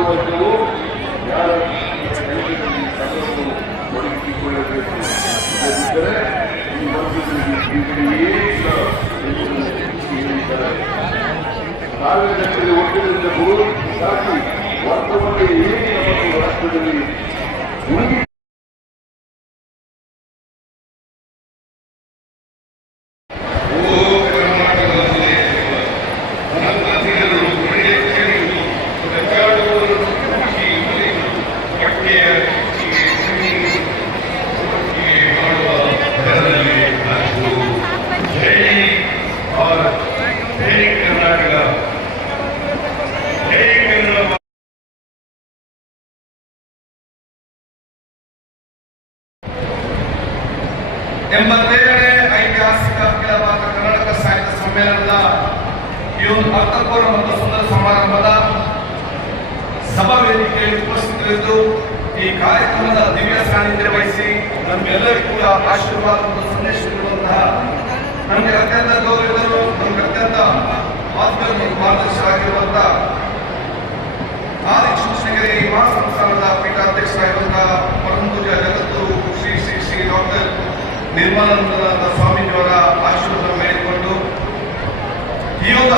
ವರ್ಗವು ಯಾರ ಸಭೆಯನ್ನು ಒದಗಿಸಿಕೊಳ್ಳಬೇಕು. ಇಲ್ಲದಿದ್ದರೆ ಈ ವರ್ಗಗಳಿಗೆ ಹೇಳಿದ್ದಾರೆ. ಕಾವ್ಯದಲ್ಲಿ ಒಟ್ಟಿರುವುದಕ್ಕೂ ಸಾಕಿ ವಾಸ್ತವಕ್ಕೆ ಹೇಗೆ ನಮ್ಮ ರಾಷ್ಟ್ರದಲ್ಲಿ ಉಳಿದು ಎಂಬತ್ತೇಳನೇ ಐತಿಹಾಸಿಕ ಅಖಿಲ ಭಾರತ ಕರ್ನಾಟಕ ಸಾಹಿತ್ಯ ಸಮ್ಮೇಳನದ ಈ ಒಂದು ಅರ್ಥಪೂರ್ಣ ಮತ್ತು ಸುಂದರ ಸಮಾರಂಭದ ಸಭಾ ವೇದಿಕೆಯಲ್ಲಿ ಉಪಸ್ಥಿತರಿದ್ದು ಈ ಕಾರ್ಯಕ್ರಮದ ದಿವ್ಯ ಸಾನ್ನಿಧ್ಯ ವಹಿಸಿ ನಮಗೆಲ್ಲರಿಗೂ ಕೂಡ ಆಶೀರ್ವಾದ ಮತ್ತು ಸಂದೇಶ ನೀಡುವಂತಹ ನಮಗೆ ಅತ್ಯಂತ ಗೌರವಿದರು, ನಮಗೆ ಅತ್ಯಂತ ಆತ್ಮೀಯ ಮತ್ತು ಮಾರ್ಗದರ್ಶಕರಾಗಿರುವಂತಹ ಆದಿಚುಂಚನಗಿರಿ ಮಹಾಸಂಸ್ಥಾನದ ಪೀಠಾಧ್ಯಕ್ಷರಾಗಿರುವಂತಹ ಪರಮ ಪೂಜ್ಯ ಜಗದ್ಗುರು ಶ್ರೀ ಶ್ರೀ ಶ್ರೀ ಡಾಕ್ಟರ್ ನಿರ್ಮಲಾನಂದ ಸ್ವಾಮೀಜಿಯವರ ಆಶೀರ್ವಾದ ಮೇಲಿಕೊಂಡು ಈ ಒಂದು